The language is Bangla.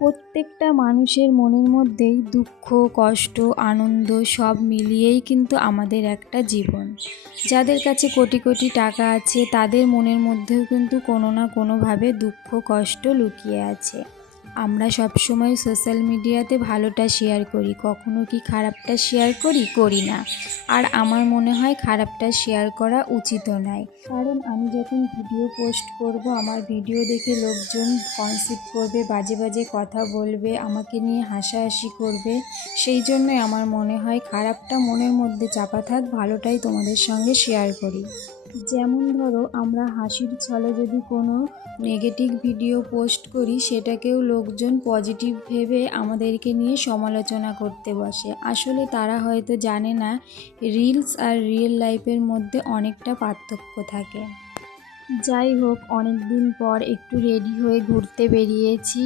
প্রত্যেকটা মানুষের মনের মধ্যেই দুঃখ, কষ্ট, আনন্দ সব মিলিয়েই কিন্তু আমাদের একটা জীবন। যাদের কাছে কোটি কোটি টাকা আছে তাদের মনের মধ্যেও কিন্তু কোনো না কোনোভাবে দুঃখ, কষ্ট লুকিয়ে আছে। আমরা সবসময় সোশ্যাল মিডিয়াতে ভালোটা শেয়ার করি, কখনো কি খারাপটা শেয়ার করি না। আর আমার মনে হয় খারাপটা শেয়ার করা উচিতও নয়, কারণ আমি যখন ভিডিও পোস্ট করব আমার ভিডিও দেখে লোকজন কনসিভ করবে, বাজে বাজে কথা বলবে, আমাকে নিয়ে হাসাহাসি করবে। সেই জন্যই আমার মনে হয় খারাপটা মনের মধ্যে চাপা থাক, ভালোটাই তোমাদের সঙ্গে শেয়ার করি। যেমন ধরো, আমরা হাসির ছলে যদি কোনো নেগেটিভ ভিডিও পোস্ট করি সেটাকেও লোকজন পজিটিভ ভেবে আমাদেরকে নিয়ে সমালোচনা করতে বসে। আসলে তারা হয়তো জানে না রিলস আর রিয়েল লাইফের মধ্যে অনেকটা পার্থক্য থাকে। যাই হোক, অনেক দিন পর একটু রেডি হয়ে ঘুরতে বেরিয়েছি।